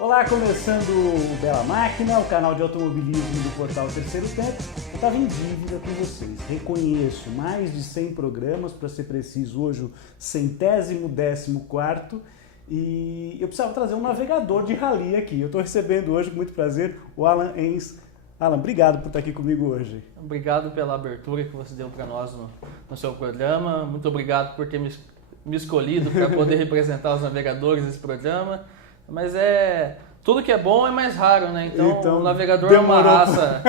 Olá, começando o Bela Máquina, o canal de automobilismo do portal Terceiro Tempo. Eu estava em dívida com vocês. Reconheço mais de 100 programas, para ser preciso, hoje o 114º, e eu precisava trazer um navegador de rally aqui. Eu estou recebendo hoje, com muito prazer, o Alan Enz. Alan, obrigado por estar aqui comigo hoje. Obrigado pela abertura que você deu para nós no seu programa. Muito obrigado por ter me escolhido para poder representar os navegadores nesse programa. Mas tudo que é bom é mais raro, né? Então o navegador é uma raça.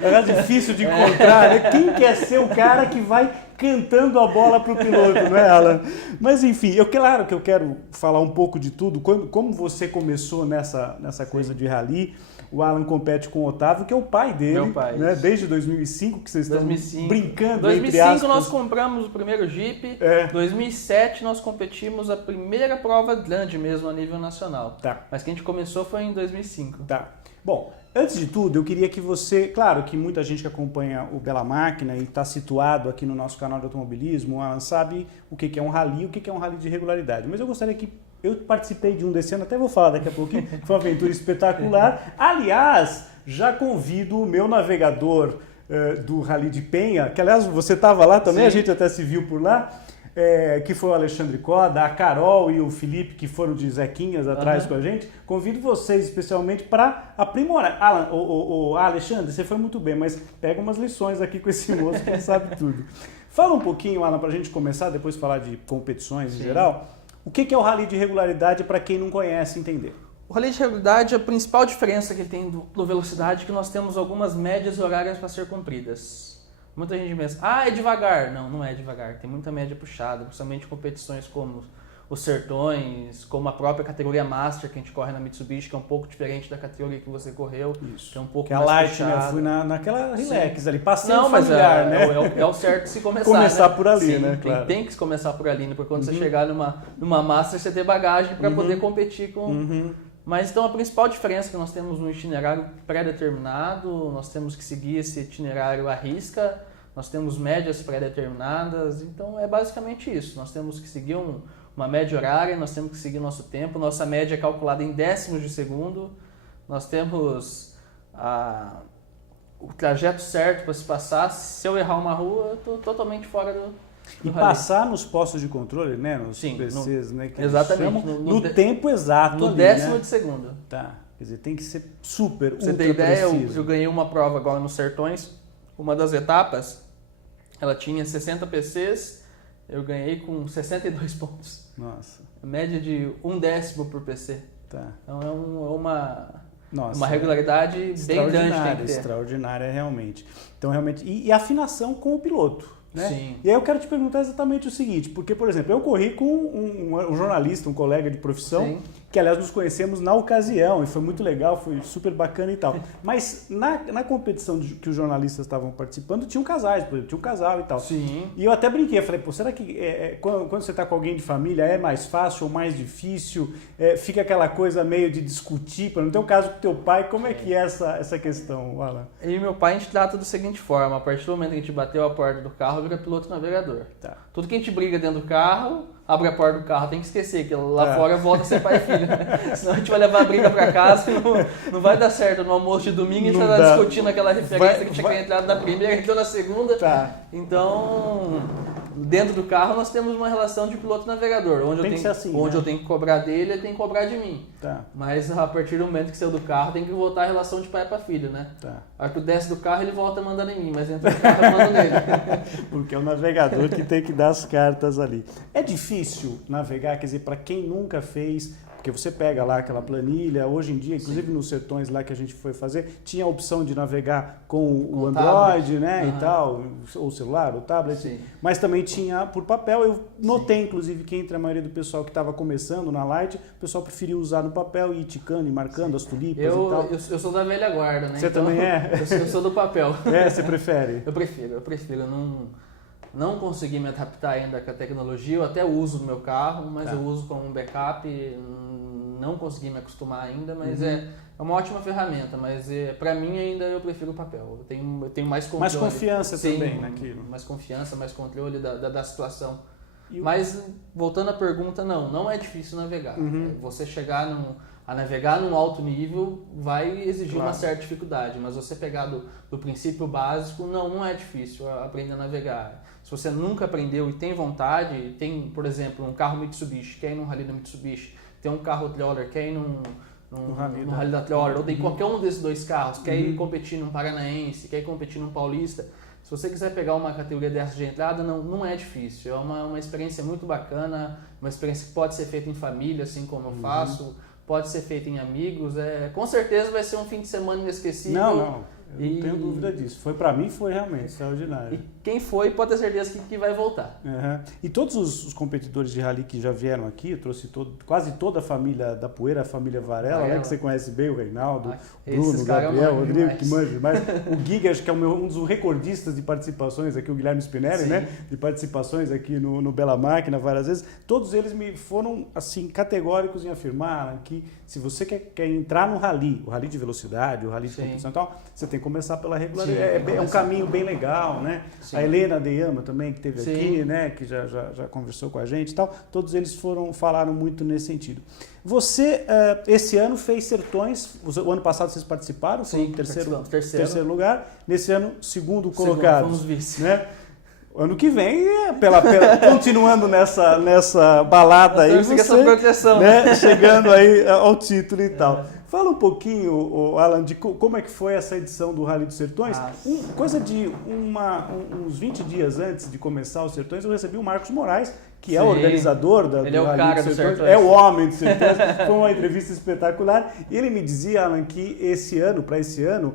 Era difícil de encontrar, né? Quem quer ser o cara que vai cantando a bola para o piloto, não é, Alan? Mas enfim, claro que eu quero falar um pouco de tudo. Como você começou nessa coisa de rally? O Alan compete com o Otávio, que é o pai dele. Meu pai. Né? Desde 2005 que vocês estão 2005. Brincando, 2005 entre aspas. nós compramos o primeiro Jeep. 2007 nós competimos a primeira prova grande mesmo a nível nacional. Tá. Mas que a gente começou foi em 2005. Tá. Bom, antes de tudo, eu queria que você... Claro que muita gente que acompanha o Bela Máquina e está situado aqui no nosso canal de automobilismo, o Alan sabe o que é um rally, o que é um rally de regularidade. Mas eu gostaria que... Eu participei de um desse ano, até vou falar daqui a pouquinho, foi uma aventura espetacular. Aliás, já convido o meu navegador do Rally de Penha, que aliás você estava lá também, sim. A gente até se viu por lá, que foi o Alexandre Coda, a Carol e o Felipe, que foram de Zequinhas atrás com a gente. Convido vocês especialmente para aprimorar. Alan, Alexandre, você foi muito bem, mas pega umas lições aqui com esse moço que ele sabe tudo. Fala um pouquinho, Alan, para a gente começar, depois falar de competições em geral. O que é o rally de regularidade para quem não conhece entender? O rally de regularidade, a principal diferença que ele tem do velocidade é que nós temos algumas médias horárias para ser cumpridas. Muita gente pensa, é devagar. Não, não é devagar. Tem muita média puxada, principalmente competições como os Sertões, como a própria categoria Master que a gente corre na Mitsubishi, que é um pouco diferente da categoria que você correu. Isso. Que é um pouco que mais a Light, puxada. Né? Eu fui naquela relax ali, passeio não, familiar, mas né? É o certo se começar. Começar né? por ali, Sim, né? Claro. Tem que começar por ali, né? Porque quando você chegar numa Master, você ter bagagem para poder competir com... Mas então a principal diferença é que nós temos um itinerário pré-determinado, nós temos que seguir esse itinerário à risca, nós temos médias pré-determinadas, então é basicamente isso. Nós temos que seguir uma média horária, nós temos que seguir nosso tempo, nossa média é calculada em décimos de segundo, nós temos o trajeto certo para se passar. Se eu errar uma rua, eu estou totalmente fora do E rally. Passar nos postos de controle, né? Nos PCs, né? Que exatamente. No tempo exato. No ali, décimo né? de segundo. Tá. Quer dizer, tem que ser super, pra você ter ideia, eu ganhei uma prova agora nos Sertões, uma das etapas, ela tinha 60 PCs, eu ganhei com 62 pontos. Nossa. Média de 1/10 por PC. Tá. Então é uma Nossa, regularidade bem grande. Tem que ter. Extraordinária, realmente. Então, realmente. E afinação com o piloto. Né? Sim. E aí eu quero te perguntar exatamente o seguinte, porque, por exemplo, eu corri com um jornalista, um colega de profissão, sim. Que aliás nos conhecemos na ocasião e foi muito legal, foi super bacana e tal. Mas na competição que os jornalistas estavam participando, tinham casais, por exemplo, tinha um casal e tal. Sim. E eu até brinquei, eu falei, será que quando você está com alguém de família é mais fácil ou mais difícil? Fica aquela coisa meio de discutir, para não ter um caso com teu pai, como é que é essa questão, Alan? E meu pai a gente trata da seguinte forma, a partir do momento que a gente bateu a porta do carro, vira piloto navegador. Tá. Tudo que a gente briga dentro do carro, abre a porta do carro, tem que esquecer que lá fora volta a ser pai e filho. Senão a gente vai levar a briga pra casa e não vai dar certo. No almoço de domingo a gente vai estar discutindo aquela referência que tinha entrado na primeira, entrou na segunda. Tá. Então, dentro do carro nós temos uma relação de piloto-navegador. Onde eu tenho que cobrar dele, ele tem que cobrar de mim. Tá. Mas a partir do momento que saiu do carro, tem que voltar a relação de pai para filho, né? Tá. A hora que desce do carro, ele volta mandando em mim, mas entra do carro, eu mando nele. Porque é o navegador que tem que dar as cartas ali. É difícil navegar, quer dizer, para quem nunca fez, porque você pega lá aquela planilha, hoje em dia, inclusive nos Sertões lá que a gente foi fazer, tinha a opção de navegar com o Android, né, e tal, ou o celular, o tablet, sim. Mas também tinha por papel. Eu notei, inclusive, que entre a maioria do pessoal que estava começando na Light, o pessoal preferiu usar no papel e ir ticando e marcando as tulipas e tal. Eu sou da velha guarda, né? Você então, também é? Eu sou do papel. Você prefere? Eu prefiro. Eu não consegui me adaptar ainda com a tecnologia, eu até uso no meu carro, mas eu uso como um backup, não consegui me acostumar ainda, mas é uma ótima ferramenta, mas para mim ainda eu prefiro o papel, eu tenho mais controle. Mais confiança também naquilo. Mais confiança, mais controle da situação. Mas, voltando à pergunta, não é difícil navegar. Você chegar a navegar num alto nível vai exigir uma certa dificuldade, mas você pegar do princípio básico, não é difícil aprender a navegar. Se você nunca aprendeu e tem vontade, tem, por exemplo, um carro Mitsubishi, quer ir num rally da Mitsubishi, tem um carro Thriller, quer ir num rally da Thriller, ou tem qualquer um desses dois carros, quer ir competir num Paranaense, quer ir competir num Paulista. Se você quiser pegar uma categoria dessa de entrada, não é difícil. É uma experiência muito bacana, uma experiência que pode ser feita em família, assim como eu faço, pode ser feita em amigos. Com certeza vai ser um fim de semana inesquecível. Não. Eu não tenho dúvida disso. Para mim foi realmente extraordinário. E quem foi pode ter certeza que vai voltar. E todos os competidores de rally que já vieram aqui, eu trouxe quase toda a família da Poeira, a família Varela, né, que você conhece bem, o Reinaldo, Bruno, Gabriel, Rodrigo, que manja demais. O Giga, acho que é um dos recordistas de participações aqui, o Guilherme Spinelli, né, de participações aqui no Bela Máquina várias vezes. Todos eles me foram assim categóricos em afirmar que se você quer entrar no rally, o rally de velocidade, o rally de competição e tal, você tem que começar pela regularidade. É um caminho bem legal, né? Sim. A Helena Deyama também, que esteve aqui, né? Que já conversou com a gente e tal. Todos eles falaram muito nesse sentido. Você, esse ano, fez Sertões. O ano passado vocês participaram, foi o terceiro lugar. Nesse ano, segundo colocado. Fomos vice. Né? Ano que vem, continuando nessa balada aí, você, né, chegando aí ao título e tal. Fala um pouquinho, Alan, de como é que foi essa edição do Rally dos Sertões. Coisa de uns 20 dias antes de começar os Sertões, eu recebi o Marcos Moraes, que é o organizador do Rally dos Sertões. É o homem dos Sertões. Foi uma entrevista espetacular. E ele me dizia, Alan, que para esse ano,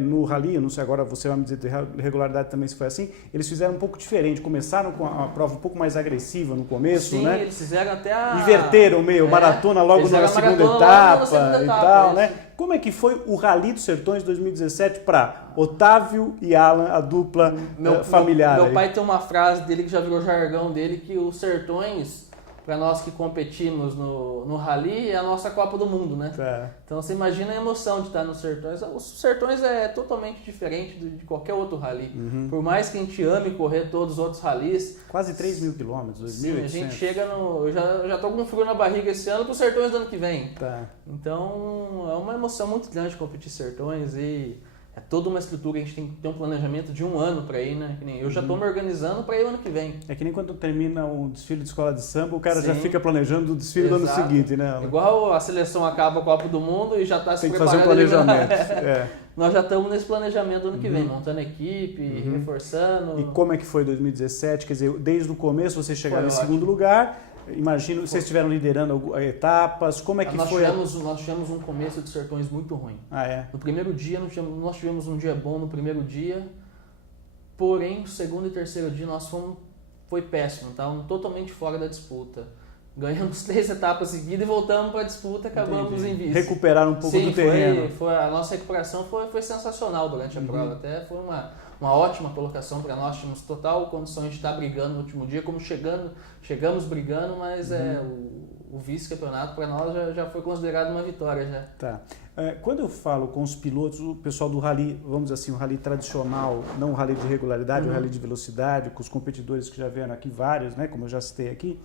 no rally, eu não sei agora, você vai me dizer de regularidade também se foi assim, eles fizeram um pouco diferente, começaram com a prova um pouco mais agressiva no começo, né? Sim, eles fizeram até inverteram meio, maratona logo na segunda etapa e tal, né? Como é que foi o Rally dos Sertões 2017 para Otávio e Alan, a dupla familiar? Meu pai tem uma frase dele que já virou jargão dele, que os Sertões, para nós que competimos no Rally, é a nossa Copa do Mundo, né? Então você imagina a emoção de estar nos Sertões. Os Sertões é totalmente diferente de qualquer outro Rally. Por mais que a gente ame correr todos os outros rallies... Quase 3 mil quilômetros, 2.800. Sim, a gente chega Eu já tô com frio na barriga esse ano para os Sertões do ano que vem. Então é uma emoção muito grande competir Sertões e... É toda uma estrutura, a gente tem que ter um planejamento de um ano para ir, né? Eu já estou me organizando para ir o ano que vem. É que nem quando termina um desfile de escola de samba, o cara já fica planejando o desfile do ano seguinte, né? Igual a seleção acaba a Copa do Mundo e já está se preparando. Tem que fazer um planejamento. Nós já estamos nesse planejamento do ano que vem, montando equipe, reforçando. E como é que foi 2017? Quer dizer, desde o começo vocês chegaram em segundo lugar. Imagino, vocês estiveram liderando etapas, como é que foi? Nós tivemos um começo de Sertões muito ruim. No primeiro dia, nós tivemos um dia bom no primeiro dia, porém, o segundo e terceiro dia foi péssimo, estávamos totalmente fora da disputa. Ganhamos 3 etapas seguidas e voltamos para a disputa, acabamos em vice. Recuperaram um pouco do terreno. A nossa recuperação foi sensacional durante a prova, até foi uma ótima colocação para nós, tínhamos total condições de estar brigando no último dia, como chegamos brigando, mas o vice-campeonato para nós já foi considerado uma vitória já. Tá. Quando eu falo com os pilotos, o pessoal do rally, vamos dizer assim, o rally tradicional, não o rally de regularidade, o rally de velocidade, com os competidores que já vieram aqui, vários, né, como eu já citei aqui,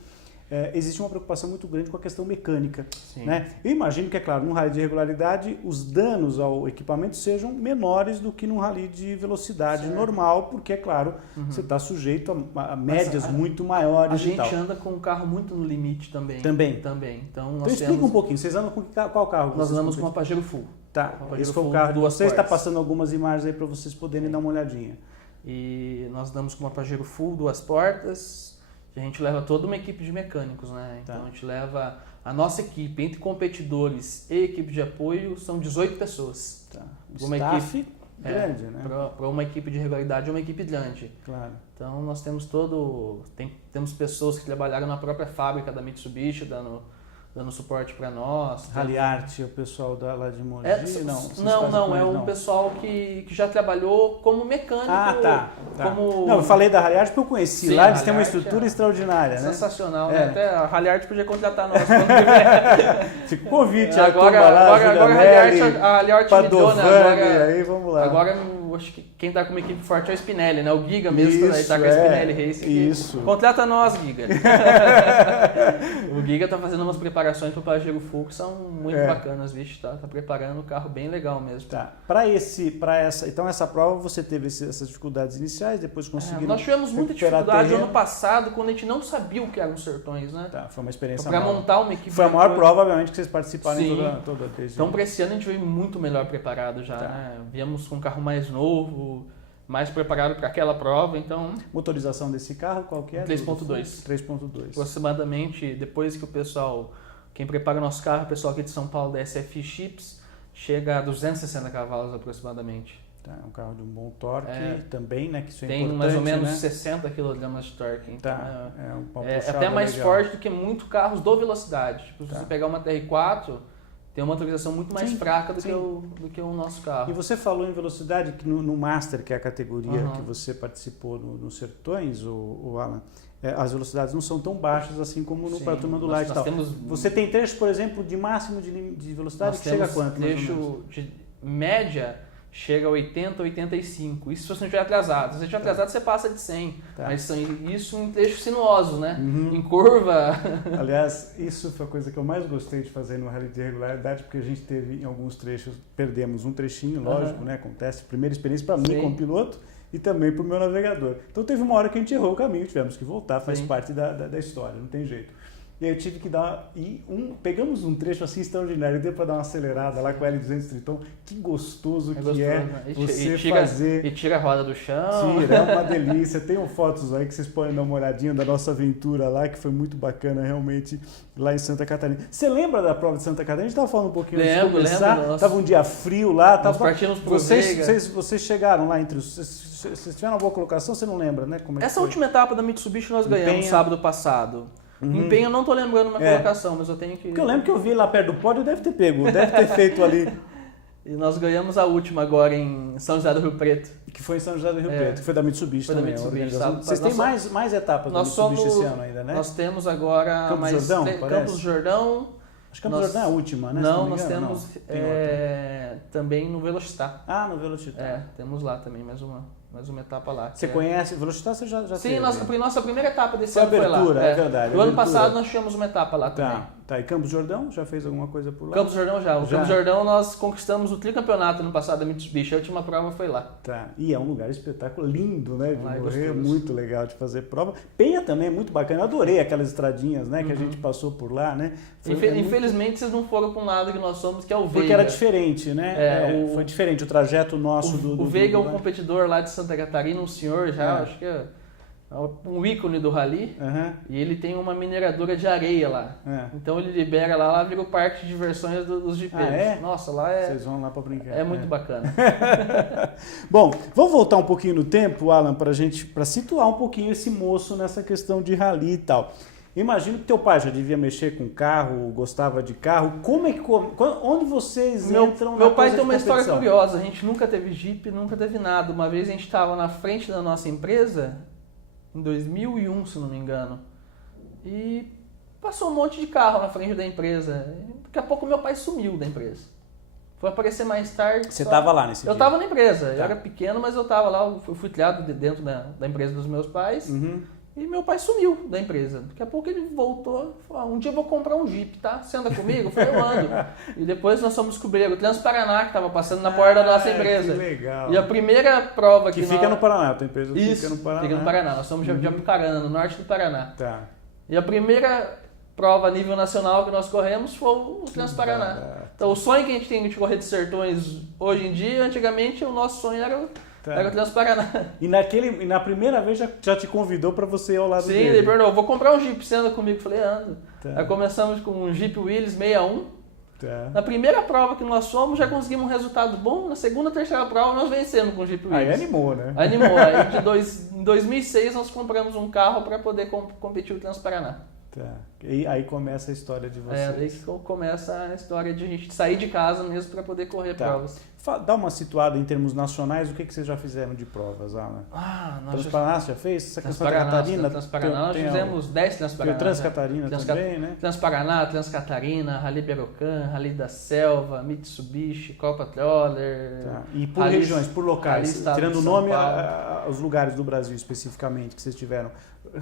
existe uma preocupação muito grande com a questão mecânica. Né? Eu imagino que, é claro, num rally de regularidade, os danos ao equipamento sejam menores do que num rally de velocidade normal, porque, é claro, você está sujeito a médias muito maiores. A gente anda com um carro muito no limite também. Então explica um pouquinho, vocês andam com qual carro? Nós andamos com uma Pajero Full. Tá, esse foi o carro de vocês, está passando algumas imagens aí para vocês poderem dar uma olhadinha. E nós andamos com uma Pajero Full, 2 portas. A gente leva toda uma equipe de mecânicos, né? Então a gente leva a nossa equipe, entre competidores e equipe de apoio, são 18 pessoas. Uma equipe grande, né? Para uma equipe de regularidade, é uma equipe grande. Claro. Então nós temos temos pessoas que trabalharam na própria fábrica da Mitsubishi, dando suporte para nós. Rally Art, o pessoal lá de Mogi? Não, é um pessoal que já trabalhou como mecânico. Tá. Não, eu falei da Rally Art porque eu conheci. Sim, lá eles têm uma estrutura extraordinária, né? Sensacional, né? Até a Rally Art podia contratar nós. Fica o convite, agora a Rally Art me deu, né? Aí vamos lá. Agora acho que quem tá com uma equipe forte é o Spinelli, né? O Giga mesmo tá com a Spinelli Racing. Isso. Contrata nós, Giga. O Giga tá fazendo umas preparações pro Pajero Full que são muito bacanas, vixe, tá preparando o carro bem legal mesmo. Tá. Então essa prova você teve essas dificuldades iniciais, depois conseguiu. Nós tivemos muita dificuldade no ano passado, quando a gente não sabia o que eram os Sertões, né? Tá, foi uma experiência para montar uma equipe. Foi a maior prova, obviamente, que vocês participaram Sim. em toda a vez. Então, para esse ano a gente veio muito melhor preparado já, né? Viemos com um carro mais novo, mais preparado para aquela prova, então... Motorização desse carro, qual que é? 3.2. 3.2. Aproximadamente, depois que o pessoal, quem prepara o nosso carro, o pessoal aqui de São Paulo da SFI Chips, chega a 260 cavalos aproximadamente. Tá, é um carro de um bom torque também, né? Que isso é tem importante, mais ou menos, né? 60 kg de torque. Então é até mais legal. forte do que muitos carros do velocidade. Tipo, se você pegar uma TR4, tem uma motorização muito mais fraca do que o nosso carro. E você falou em velocidade, que no Master, que é a categoria que você participou nos Sertões, o Alan, as velocidades não são tão baixas assim como no para a turma do Light e tal. Você tem trecho, por exemplo, de máximo de velocidade que chega a quanto? Trecho de média chega a 80, 85. Isso se você não estiver atrasado. Se você estiver atrasado, você passa de 100. Mas isso em trechos sinuosos, né? Em curva. Aliás, isso foi a coisa que eu mais gostei de fazer no Rally de Regularidade, porque a gente teve em alguns trechos, perdemos um trechinho, lógico, né? Acontece. Primeira experiência para mim como piloto e também para o meu navegador. Então teve uma hora que a gente errou o caminho, tivemos que voltar, faz parte da história, não tem jeito. E aí eu tive que dar... pegamos um trecho assim extraordinário, deu para dar uma acelerada lá com a L200 Triton. Que gostoso que é você fazer... E tira a roda do chão. Tira, é uma delícia. Tem fotos aí que vocês podem dar uma olhadinha da nossa aventura lá, que foi muito bacana realmente lá em Santa Catarina. Você lembra da prova de Santa Catarina? A gente estava falando um pouquinho antes de começar. Estava um dia frio lá. Nós partimos pro vocês chegaram lá entre os... Vocês tiveram uma boa colocação? Você não lembra, né? Como é Essa última etapa da Mitsubishi nós ganhamos sábado passado. Empenho eu não tô lembrando uma colocação, mas eu tenho que... Porque eu lembro que eu vi lá perto do pódio, deve ter pego, deve ter feito ali. E nós ganhamos a última agora em São José do Rio Preto. Que foi em São José do Rio Preto, que foi da Mitsubishi foi também. Da Mitsubishi, Vocês têm mais etapas da Mitsubishi esse ano ainda, né? Nós temos agora Campos Jordão, Campos Jordão. Acho que Campos Jordão é a última, né? Não, nós temos também no Velocitar. Ah, no Velocitar. Temos lá também mais uma etapa lá. Você conhece o Velocitar? Você já Sim, nossa primeira etapa desse foi ano foi lá. É verdade. No ano passado nós tivemos uma etapa lá também. Tá, e Campos Jordão? Já fez alguma coisa por lá? Campos Jordão já. Campos Jordão nós conquistamos o tricampeonato no passado da Mitsubishi. A última prova foi lá. Tá, e é um lugar espetáculo, lindo, né? De morrer, é muito legal de fazer prova. Penha também é muito bacana. Eu adorei aquelas estradinhas, né? Que a gente passou por lá, né? Infelizmente vocês não foram para um lado que nós somos, que é o Veiga. Porque era diferente, né? Foi diferente o trajeto nosso O Veiga é um competidor lá de Santa Catarina, um senhor já, acho que é um ícone do rally, e ele tem uma mineradora de areia lá. Então ele libera lá vira o parque de diversões dos jipeiros. Nossa, lá vocês vão lá para brincar. É muito bacana. Bom, vamos voltar um pouquinho no tempo, Alan, para situar um pouquinho esse moço nessa questão de rally e tal. Imagino que teu pai já devia mexer com carro, gostava de carro. Onde vocês entram na Meu pai tem uma história curiosa. A gente nunca teve Jeep, nunca teve nada. Uma vez a gente estava na frente da nossa empresa, em 2001, se não me engano, e passou um monte de carro na frente da empresa. Daqui a pouco meu pai sumiu da empresa. Foi aparecer mais tarde. Você estava lá nesse dia? Eu estava na empresa. Eu era pequeno, mas eu estava lá. Eu fui criado dentro da empresa dos meus pais. E meu pai sumiu da empresa. Daqui a pouco ele voltou e falou, um dia eu vou comprar um Jeep, tá? Você anda comigo? Eu falei, eu ando. E depois nós fomos descobrir o Transparaná, que estava passando na porta da nossa empresa. Que legal. E a primeira prova que fica no Paraná, a tua empresa fica no Paraná. Fica no Paraná. Nós somos de Apucarana, no norte do Paraná. Tá. E a primeira prova a nível nacional que nós corremos foi o Transparaná. Então o sonho que a gente tem de correr de sertões hoje em dia, antigamente o nosso sonho era o Transparaná. E na primeira vez já te convidou para você ir ao lado dele? Sim, ele perguntou, vou comprar um Jeep, você anda comigo? Eu falei, ando. Aí começamos com um Jeep Willys 61. Na primeira prova que nós fomos, já conseguimos um resultado bom. Na segunda, terceira prova, nós vencemos com o Jeep Willys. Aí animou, né? Animou. Aí em 2006, nós compramos um carro para poder competir o Transparaná. Tá. E aí começa a história de vocês. Daí que começa a história de a gente sair de casa mesmo para poder correr provas. Dá uma situada em termos nacionais, o que vocês já fizeram de provas lá, né? Transparaná você já fez? Santa Catarina? Transparaná, nós fizemos 10 Transparaná. Transcatarina também, né? Transparaná, Transcatarina, Rally Berocan, Rally da Selva, Mitsubishi, Copa Troller. Tá. E por regiões, por locais, tirando o nome, os lugares do Brasil especificamente que vocês tiveram.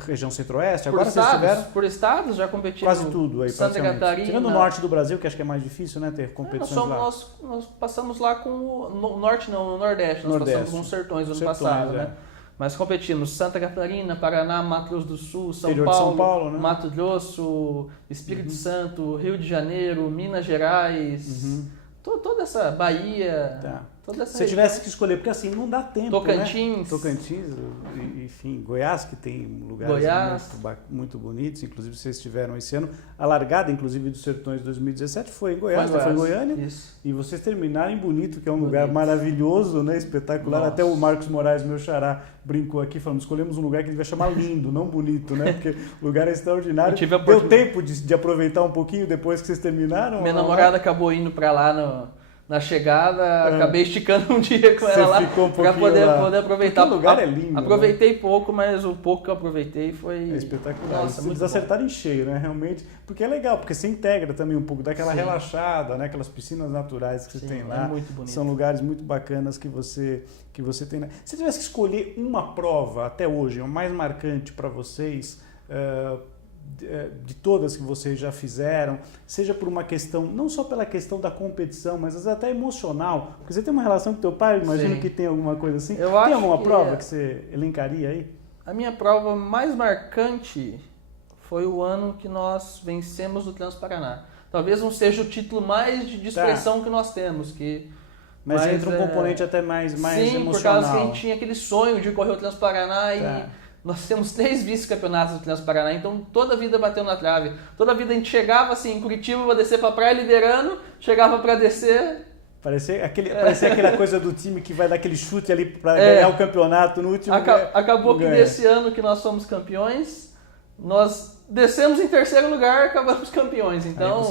Região Centro-Oeste, agora vocês tiveram? Por estados já competiram. Quase tudo aí, Santa Catarina. Tirando o norte do Brasil, que acho que é mais difícil, né, ter competições lá. Nós passamos lá com o norte, não, o Nordeste. Nós passamos com os Sertões ano passado, né? Mas competimos Santa Catarina, Paraná, Mato Grosso do Sul, São Paulo, né? Mato Grosso, Espírito Santo, Rio de Janeiro, Minas Gerais, toda essa Bahia. Tá. Toda essa Se tivesse que escolher, porque assim não dá tempo, Tocantins. Né? Tocantins, enfim, Goiás, que tem lugares muito bonitos, inclusive vocês tiveram esse ano. A largada, inclusive, dos Sertões 2017 foi em Goiás, foi em Goiânia. Isso. E vocês terminaram em Bonito, que é um lugar maravilhoso, né? Espetacular. Nossa. Até o Marcos Moraes, meu xará, brincou aqui, falando, escolhemos um lugar que devia chamar lindo, não bonito, né? Porque o lugar é extraordinário. Deu tempo de aproveitar um pouquinho depois que vocês terminaram? Minha namorada acabou indo para lá na chegada, acabei esticando um dia com ela lá para poder aproveitar. O lugar é lindo. Aproveitei pouco, mas o pouco que eu aproveitei foi espetacular. Nossa, vocês acertaram em cheio, né? Realmente, porque é legal, porque você integra também um pouco daquela relaxada, né? Aquelas piscinas naturais que você tem lá. É muito bonito. São lugares muito bacanas que você tem lá. Se tivesse que escolher uma prova até hoje, a mais marcante para vocês, de todas que vocês já fizeram, seja por uma questão, não só pela questão da competição, mas às vezes até emocional, porque você tem uma relação com teu pai, imagino que tem alguma coisa assim. Tem alguma prova que você elencaria aí? A minha prova mais marcante foi o ano que nós vencemos o Transparaná. Talvez não seja o título mais de expressão que nós temos, mas entra um componente até mais emocional. Por causa que a gente tinha aquele sonho de correr o Transparaná e nós temos 3 vice-campeonatos do Transparaná, então toda a vida bateu na trave. Toda a vida a gente chegava assim, em Curitiba, para descer pra praia liderando, chegava para descer... Parecia aquela coisa do time que vai dar aquele chute ali para ganhar o campeonato no último... Acabou que nesse ano que nós somos campeões, nós descemos em terceiro lugar e acabamos campeões. Então,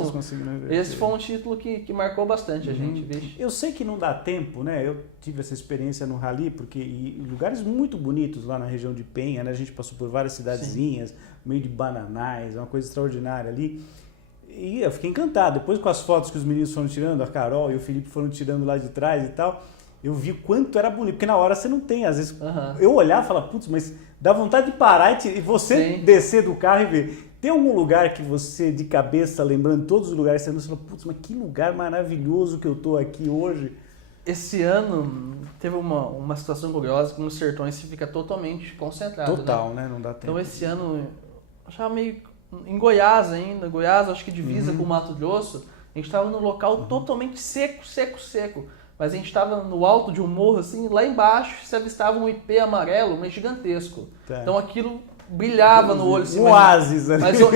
esse foi um título que marcou bastante a gente. Bicho. Eu sei que não dá tempo, né? Eu tive essa experiência no Rally, porque lugares muito bonitos lá na região de Penha, né? A gente passou por várias cidadezinhas, meio de Bananais, uma coisa extraordinária ali. E eu fiquei encantado. Depois com as fotos que os meninos foram tirando, a Carol e o Felipe foram tirando lá de trás e tal, eu vi o quanto era bonito. Porque na hora você não tem, às vezes, eu olhar e falar, putz, mas dá vontade de parar e você descer do carro e ver. Tem algum lugar que você, de cabeça, lembrando todos os lugares, você fala, putz, mas que lugar maravilhoso que eu tô aqui hoje? Esse ano teve uma situação curiosa que nos Sertões você fica totalmente concentrado. Total, né? Não dá tempo. Então esse ano, já meio em Goiás ainda, Goiás acho que divisa com o Mato Grosso, a gente estava num local totalmente seco. Mas a gente estava no alto de um morro, assim, lá embaixo se avistava um IP amarelo, mas gigantesco. Tá. Então aquilo brilhava no olho. Assim, oásis, né? Mas eu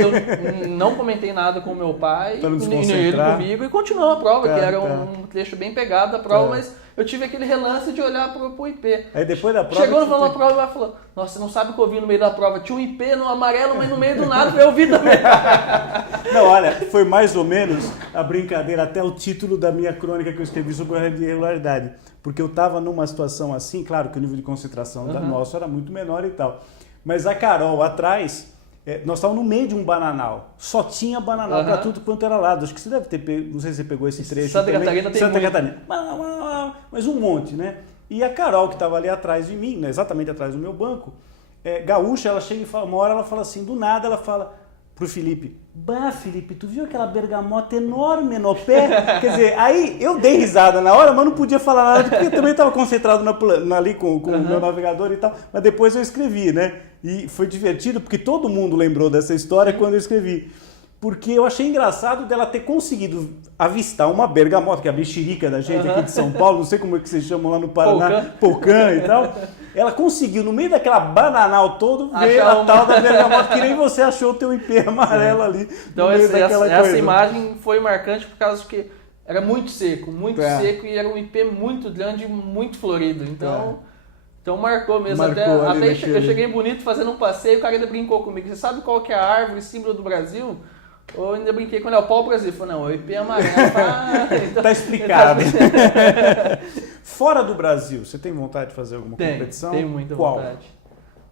não comentei nada com o meu pai, nem ele comigo, e continuou a prova, que era um trecho bem pegado da prova, mas eu tive aquele relance de olhar pro IP. Aí depois da prova... Chegou no final da prova e falou, nossa, você não sabe o que eu vi no meio da prova, tinha um IP no amarelo, mas no meio do nada eu vi também. Não, olha, foi mais ou menos a brincadeira, até o título da minha crônica que eu escrevi sobre a irregularidade. Porque eu estava numa situação assim, claro que o nível de concentração da nossa era muito menor e tal. Mas a Carol atrás, nós estávamos no meio de um bananal. Só tinha bananal para tudo quanto era lado. Acho que você deve ter, não sei se você pegou esse trecho. Santa Catarina tem Santa Catarina. Mas um monte, né? E a Carol, que estava ali atrás de mim, né, exatamente atrás do meu banco, gaúcha, ela chega e fala, uma hora ela fala assim, do nada ela fala pro Felipe, bah, Felipe, tu viu aquela bergamota enorme no pé? Quer dizer, aí eu dei risada na hora, mas não podia falar nada, porque eu também estava concentrado ali com o meu navegador e tal, mas depois eu escrevi, né? E foi divertido, porque todo mundo lembrou dessa história quando eu escrevi. Porque eu achei engraçado dela ter conseguido avistar uma bergamota, que é a mexerica da gente aqui de São Paulo, não sei como é que vocês chamam lá no Paraná, Pocã e tal. Ela conseguiu, no meio daquela bananal todo, ver a tal da bergamota, que nem você achou o teu IP amarelo ali. Então essa imagem foi marcante por causa que era muito seco e era um IP muito grande e muito florido. Então Então marcou mesmo. Marcou até ali eu naquele- cheguei bonito fazendo um passeio, o cara ainda brincou comigo. Você sabe qual que é a árvore símbolo do Brasil? Eu ainda brinquei com ele, é o pau-brasil. Ele falou, não, é o IP amarelo. Então, Tá explicado. Fora do Brasil, você tem vontade de fazer alguma competição? Tenho muita Qual? vontade.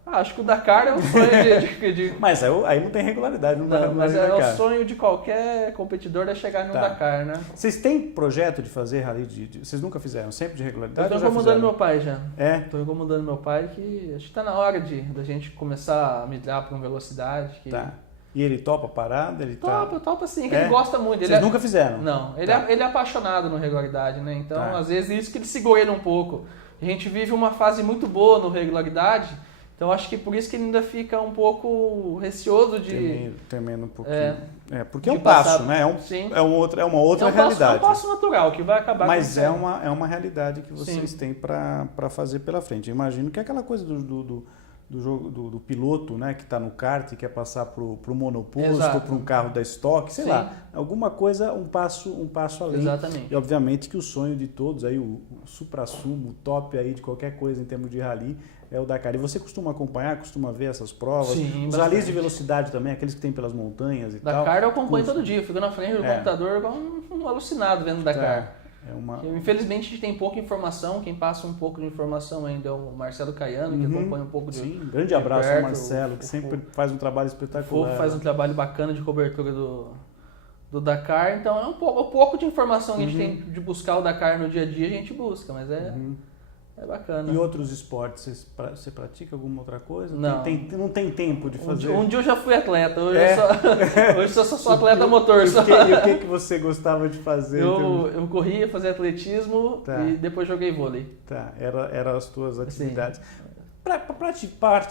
Acho que o Dakar é um sonho de Mas aí não tem regularidade, não dá não, mas mais é Dakar. o sonho de qualquer competidor é chegar no Tá. Dakar, né? Vocês têm projeto de fazer rally vocês nunca fizeram? Sempre de Eu regularidade? tô ou já incomodando fizeram? meu pai já. É? Tô incomodando meu pai que acho que tá na hora da gente começar a migrar para uma velocidade. Que... Tá. E ele topa a parada? Ele tá... Topa sim, que É? ele gosta muito. Vocês Ele nunca fizeram? Não, ele, Tá. ele é apaixonado no regularidade, né? Então, Tá. às vezes, isso que ele segura ele um pouco. A gente vive uma fase muito boa no regularidade, então acho que por isso que ele ainda fica um pouco receoso de... Temendo um pouquinho. Porque é de um passo, passar- né? Sim. É uma outra É um realidade. passo natural, que vai acabar Mas acontecendo. é uma realidade que vocês Sim. têm para fazer pela frente. Eu imagino que é aquela coisa do jogo do piloto, né, que está no kart e quer passar pro monoposto, Exato. para um carro da estoque, sei Sim. lá, alguma coisa, um passo além. Exatamente. E obviamente que o sonho de todos aí, o supra-sumo, o top aí de qualquer coisa em termos de rally é o Dakar. E você costuma acompanhar, costuma ver essas provas? Sim, Os bastante. rallies de velocidade também, aqueles que tem pelas montanhas e tal. Dakar eu acompanho Curte. todo dia, eu fico na frente do É. computador igual um alucinado vendo Dakar. É uma... Infelizmente a gente tem pouca informação, quem passa um pouco de informação ainda é o Marcelo Caiano, que acompanha um pouco de Sim, grande de abraço perto. ao Marcelo, que sempre faz um trabalho O espetacular. Fofo faz um trabalho bacana de cobertura do Dakar, então é um pouco de informação que a gente tem de buscar o Dakar no dia a dia, a gente busca, mas é bacana. E outros esportes, você pratica alguma outra coisa? Não. Não tem tempo de fazer? Um dia eu já fui atleta, hoje É. hoje eu só sou atleta motor. E Só. o que você gostava de fazer? Eu corria, fazia atletismo Tá. e depois joguei vôlei. Tá, eram as tuas atividades.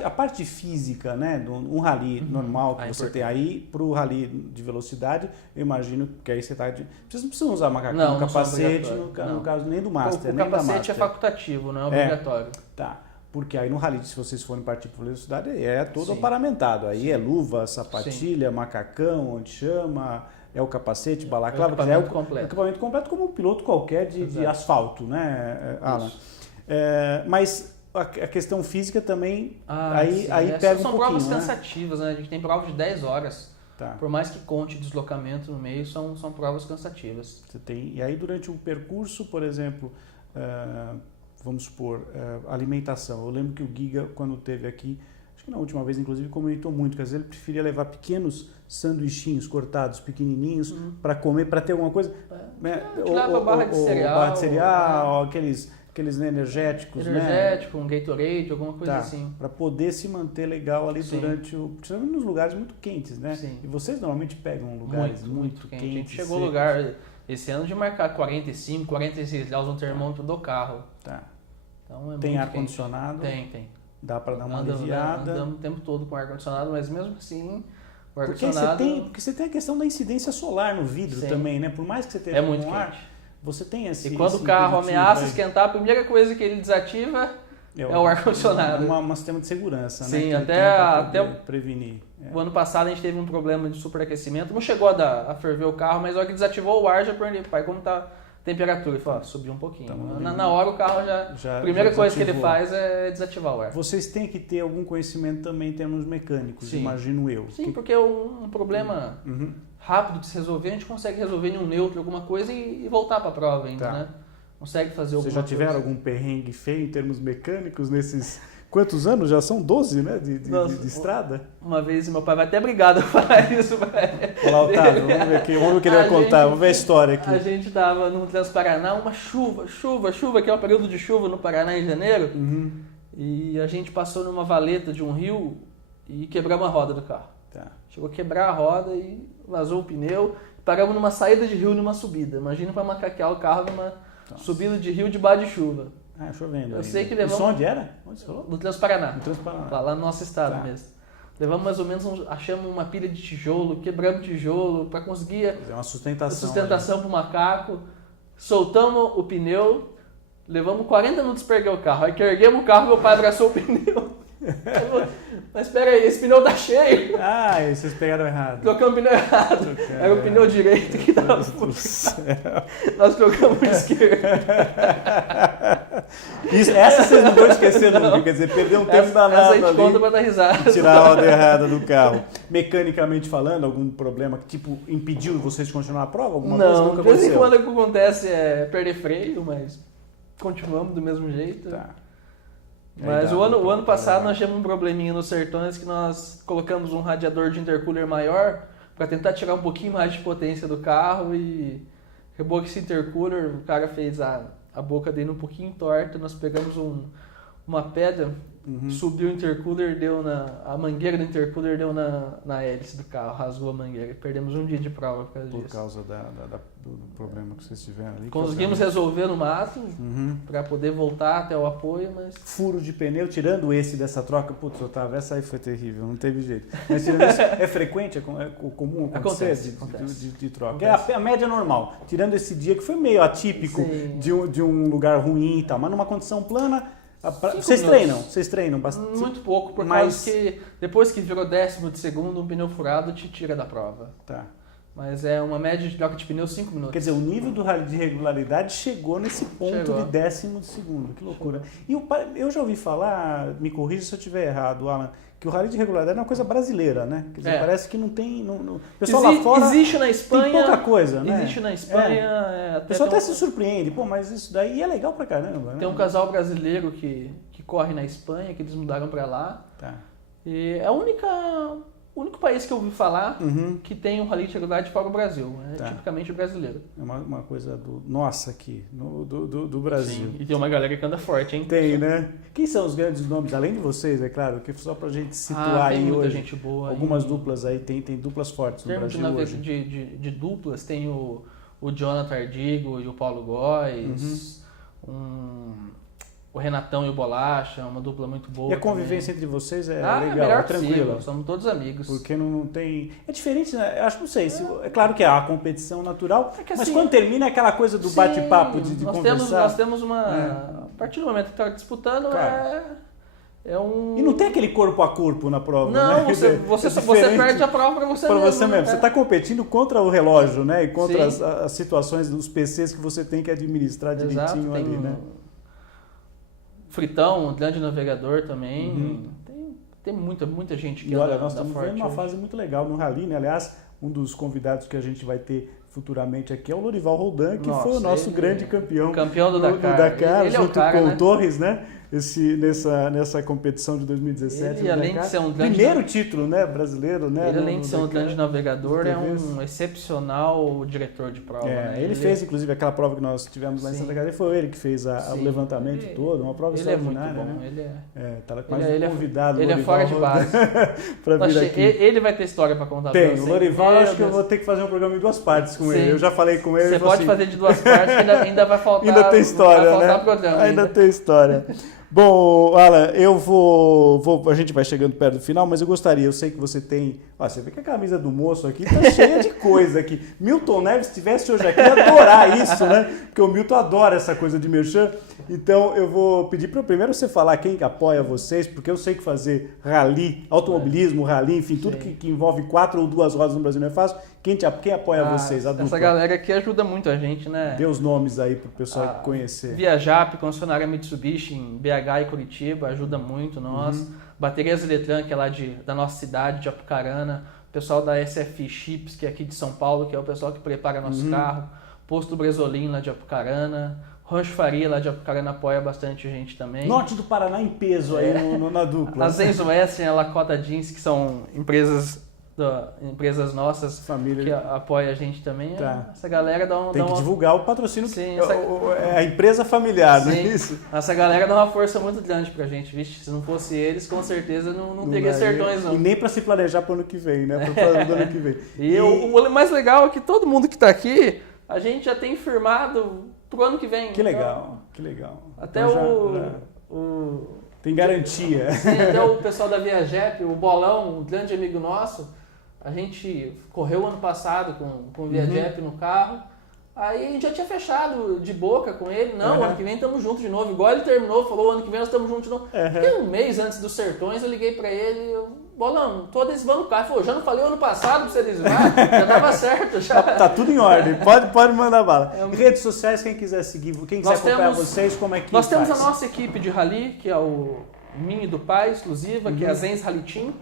A parte física, né, um rally normal que você tem aí, para o rally de velocidade, eu imagino que aí você está... Vocês não precisam usar macacão, Não, não são capacete, obrigatório. no caso nem do Master, O nem da capacete Master. é facultativo, não é obrigatório. Tá, porque aí no rally, se vocês forem partir por velocidade, é todo Sim. aparamentado. Aí é luva, sapatilha, macacão, onde chama, é o capacete, balaclava, quer dizer, equipamento completo. equipamento completo como um piloto qualquer de Exato. asfalto, né, Alan? Isso. Mas a questão física também, Sim. aí pega um São pouquinho, provas né? cansativas, né? A gente tem provas de 10 horas. Tá. Por mais que conte deslocamento no meio, são provas cansativas. Você tem, e aí durante o percurso, por exemplo, vamos supor, alimentação. Eu lembro que o Giga, quando esteve aqui, acho que na última vez, inclusive, comentou muito, que às vezes ele preferia levar pequenos sanduichinhos cortados, pequenininhos, para comer, para ter alguma coisa. Né? leva barra de cereal, aqueles né, energéticos, Energético, um Gatorade, alguma coisa assim. para poder se manter legal ali Sim. durante principalmente nos lugares muito quentes, né? Sim. E vocês normalmente pegam lugares muito quente. quentes. A gente chegou secos. ao lugar esse ano de marcar 45, 46 graus no termômetro do carro. Tá. Então é Tem muito quente. ar-condicionado? Tem. Dá para dar uma Andamos aliviada. o tempo todo com ar-condicionado, mas mesmo assim, o Porque ar-condicionado você tem a questão da incidência solar no vidro Sim. também, né? Por mais que você tenha é muito um ar, quente. você tem esse. E quando esse o carro impeditivo ameaça aí. esquentar, a primeira coisa que ele desativa é o ar-condicionado. É um sistema de segurança, né? Sim, que ele até- tem pra até poder prevenir. O ano passado a gente teve um problema de superaquecimento, não chegou a ferver o carro, mas na hora que desativou o ar, já perguntei, pai, como tá a temperatura? Ele falou, subiu um pouquinho. Tá Na hora o carro Já- a primeira já coisa que ele desativou. faz é desativar o ar. Vocês têm que ter algum conhecimento também em termos mecânicos, Sim. imagino eu. Sim, porque um problema Uhum. rápido de se resolver, a gente consegue resolver em um neutro, alguma coisa e voltar para a prova ainda, Tá. né? Consegue fazer Vocês alguma já tiveram coisa. algum perrengue feio em termos mecânicos nesses... Quantos anos? Já são 12, né? Nossa, de estrada? Uma vez meu pai vai até brigado a falar isso. Olha lá, Otávio, vamos ver o que ele vai contar. Vamos ver a história aqui. A gente tava no Transparaná, uma chuva, que é o período de chuva no Paraná em janeiro, Uhum. e a gente passou numa valeta de um rio e quebramos a roda do carro. Tá. Chegou a quebrar a roda e vazou o pneu. Paramos numa saída de rio numa subida. Imagina para macaquear o carro numa subida de rio debaixo de chuva. Chovendo. Eu sei que levamos- Isso onde era? Onde você falou? No Transparaná. No Transparaná. Lá no nosso estado Tá. mesmo. Levamos mais ou menos, achamos uma pilha de tijolo, quebramos tijolo para conseguir É uma sustentação. sustentação para o macaco. Soltamos o pneu, levamos 40 minutos para erguer o carro. Aí que erguemos o carro, meu pai abraçou o pneu. Mas espera aí, esse pneu tá cheio. Ah, vocês pegaram errado. Trocamos o pneu errado. Era o pneu direito que tava furado. Nós trocamos o esquerdo. Essa vocês não vão esquecer nunca, quer dizer, perdeu um tempo danado essa a gente ali. conta pra dar risada. Tirar a roda errada do carro. Mecanicamente falando, algum problema que tipo impediu vocês de continuar a prova? Alguma vez? Não, Nunca de vez em aconteceu? quando o que acontece é perder freio, mas continuamos do mesmo jeito. Tá. Mas o ano passado nós tivemos um probleminha nos Sertões que nós colocamos um radiador de intercooler maior para tentar tirar um pouquinho mais de potência do carro e acabou que esse intercooler, o cara fez a boca dele um pouquinho torta, nós pegamos uma pedra, subiu o intercooler, a mangueira do intercooler deu na hélice do carro, rasgou a mangueira. Perdemos um dia de prova por causa disso. Por causa do problema que vocês tiveram ali. Conseguimos resolver no mato para poder voltar até o apoio, mas... Furo de pneu, tirando esse dessa troca, putz, Otávio, essa aí foi terrível, não teve jeito. Mas tirando isso, é frequente, é comum acontecer de troca? É a média normal, tirando esse dia que foi meio atípico de um lugar ruim e tal, mas numa condição plana, vocês treinam bastante? Muito pouco, por causa que depois que virou 10º de segundo, um pneu furado te tira da prova. Tá. Mas é uma média de troca de pneu 5 minutos. Quer dizer, o nível do rally de regularidade chegou nesse ponto de 10º de segundo. Que loucura. E eu já ouvi falar, me corrija se eu estiver errado, Alan, que o rally de regularidade é uma coisa brasileira, né? Quer dizer, parece que não tem... O pessoal lá fora existe na Espanha, tem pouca coisa, né? Existe na Espanha... O pessoal até se surpreende. Pô, mas isso daí é legal pra caramba, né? Tem um casal brasileiro que corre na Espanha, que eles mudaram pra lá. Tá. E é o único país que eu ouvi falar que tem um rally de regularidade fora o Brasil. É tipicamente brasileiro. É uma coisa nossa aqui, do Brasil. Sim, e tem uma galera que anda forte, hein? Tem, né? Quem são os grandes nomes, além de vocês, é claro, que só pra gente situar aí tem muita hoje. gente boa. Algumas duplas aí, tem duplas fortes no Brasil hoje. De duplas, tem o Jonathan Ardigo e o Paulo Góes, o Renatão e o Bolacha, uma dupla muito boa. E a convivência entre vocês é legal, melhor é tranquila? Possível, somos todos amigos. Porque não tem... É diferente, né? Eu acho que não sei. É claro que é a competição natural, mas assim, quando termina é aquela coisa do bate-papo, de conversar. Nós temos uma... A partir do momento que está disputando, claro. É um... E não tem aquele corpo a corpo na prova, não, né? Você perde a prova para você mesmo. Você mesmo. Você está competindo contra o relógio, né? E contra as situações dos PCs que você tem que administrar direitinho ali, né? Fritão, um grande navegador também. Tem muita gente que olha, nós estamos vivendo uma fase muito legal no Rally, né? Aliás, um dos convidados que a gente vai ter futuramente aqui é o Lorival Roldan, que foi o nosso grande campeão do Dakar. Ele junto com o Torres, né? Nessa competição de 2017. Ele, além de ser um grande... Primeiro título, né, brasileiro, né? Ele, além de ser um grande navegador, é um excepcional diretor de prova. Né? Ele fez, inclusive, aquela prova que nós tivemos lá em Santa Catarina, foi ele que fez o levantamento todo, uma prova extraordinária. Ele é muito bom, tá quase convidado. Ele é fora de base. Pra vir aqui. Ele vai ter história para contar pra você. O Lorival, acho que eu vou ter que fazer um programa em 2 partes com ele. Eu já falei com ele. Você pode fazer de 2 partes, que ainda vai faltar. Ainda tem história, né? Programa, ainda tem história. Bom, Alan, a gente vai chegando perto do final, mas eu sei que você tem... você vê que a camisa do moço aqui tá cheia de coisa aqui. Milton Neves, se estivesse hoje aqui, ia adorar isso, né? Porque o Milton adora essa coisa de merchan. Então, eu vou pedir para primeiro você falar quem apoia vocês, porque eu sei que fazer rally, automobilismo, rally, enfim, tudo que envolve 4 ou 2 rodas no Brasil não é fácil. Quem apoia vocês, a dupla? Essa galera aqui ajuda muito a gente, né? Dê os nomes aí pro pessoal conhecer. Viajap, concessionária Mitsubishi em BH e Curitiba, ajuda muito nós. Baterias Eletran, que é lá da nossa cidade, de Apucarana. O pessoal da SF Chips, que é aqui de São Paulo, que é o pessoal que prepara nosso carro. Posto Bresolim, lá de Apucarana. Rancho Faria, lá de Apucarana, apoia bastante a gente também. Norte do Paraná em peso aí na dupla. A Zenzo Western, a Lakota Jeans, que são empresas nossas família que apoia a gente também. Essa galera tem que divulgar o patrocínio. Sim, a empresa familiar, não é isso? Essa galera dá uma força muito grande pra gente. Vixe, se não fosse eles, com certeza não teria Sertões, não. E nem pra se planejar pro ano que vem, né? Pro ano que vem. E o mais legal é que todo mundo que tá aqui, a gente já tem firmado pro ano que vem. Que legal, que legal. Até tem garantia. Sim, até o pessoal da Viajep, o Bolão, um grande amigo nosso, a gente correu ano passado com o Viajep no carro Aí a gente já tinha fechado de boca com ele. Não, ano que vem estamos juntos de novo. Igual ele terminou, falou, ano que vem nós estamos juntos de novo. Fiquei um mês antes dos Sertões, eu liguei pra ele, Bolão, tô adesivando o carro. Ele falou, já não falei o ano passado pra você adesivar? Já tava certo. Já. Tá tudo em ordem, pode mandar bala. Redes sociais, quem quiser seguir, quem quiser acompanhar vocês, como é que Nós faz? temos a nossa equipe de rally, que é o Mini do Pai, exclusiva, que é a Zenz Rally Team,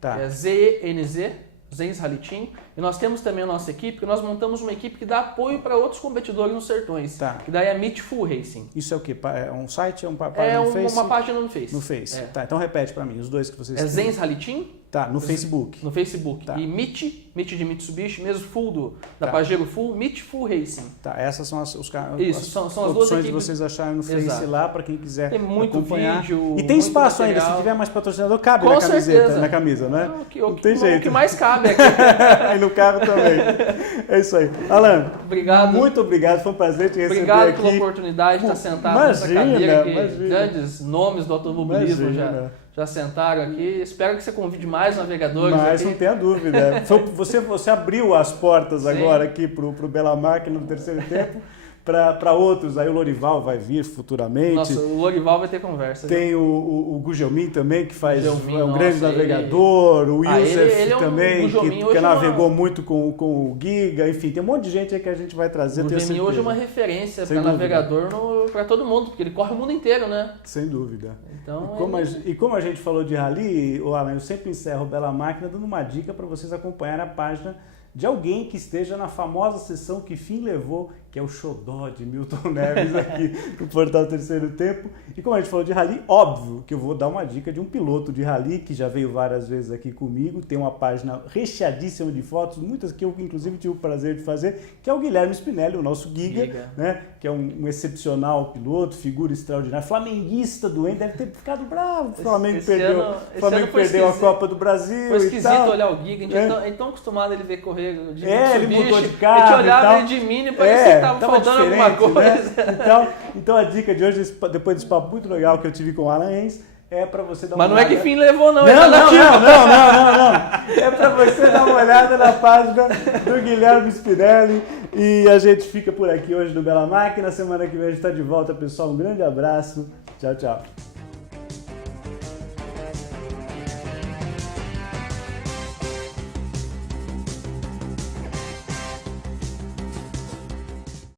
que é ZENZ, Zenz Rally Team. E nós temos também a nossa equipe, que nós montamos uma equipe que dá apoio para outros competidores nos Sertões, que daí é a Meet Full Racing. Isso é o quê? É um site? É uma página no Face? Uma página no Face. No Face. Tá, então repete para mim, os dois que vocês têm. É Zenz Rally Team. Tá, no Facebook. No Facebook. Tá. E Meet de Mitsubishi, mesmo Full da Pajero Full, Meet Full Racing. Tá, essas são as são as duas opções de vocês acharem no Face lá, para quem quiser tem muito acompanhar. Vídeo, e tem espaço material. ainda, se tiver mais patrocinador, cabe Com na camiseta, certeza. na camisa, né? Não tem jeito. O que mais cabe aqui. E no carro também. É isso aí. Alan, obrigado. Muito obrigado, foi um prazer te receber obrigado aqui. Obrigado pela oportunidade de estar sentado nessa cadeira que grandes nomes do automobilismo já sentaram aqui. Espero que você convide mais navegadores Mas aqui. não tenha dúvida. Você abriu as portas agora aqui para o Bela Máquina no terceiro tempo. Para outros, aí o Lorival vai vir futuramente. Nossa, o Lorival vai ter conversa. Tem o Gugelmin também, que faz Gugelmin, é um grande navegador. O Youssef ele também, que navegou muito com o Giga. Enfim, tem um monte de gente aí que a gente vai trazer. O Gugelmin hoje é uma referência para navegador para todo mundo, porque ele corre o mundo inteiro, né? Sem dúvida. Então, e como a gente falou de rally, Alan, eu sempre encerro o Bela Máquina dando uma dica para vocês acompanharem a página de alguém que esteja na famosa sessão Que Fim Levou, que é o xodó de Milton Neves aqui no Portal Terceiro Tempo. E como a gente falou de rally, óbvio que eu vou dar uma dica de um piloto de rally que já veio várias vezes aqui comigo, tem uma página recheadíssima de fotos, muitas que eu inclusive tive o prazer de fazer, que é o Guilherme Spinelli, o nosso Giga. Né? Que é um excepcional piloto, figura extraordinária, flamenguista doente, deve ter ficado bravo, o Flamengo perdeu a Copa do Brasil. Foi esquisito olhar o Giga, a gente é tão acostumado a ele ver correr de ele mudou de carro. A gente olhava ele de mini, parecia que tava faltando alguma coisa. Né? Então a dica de hoje, depois desse papo muito legal que eu tive com o Alan Enz, é para você dar uma olhada. Mas não é que fim levou, não. Não. É para você dar uma olhada na página do Guilherme Spinelli. E a gente fica por aqui hoje no Bela Máquina. Semana que vem a gente está de volta, pessoal. Um grande abraço. Tchau, tchau.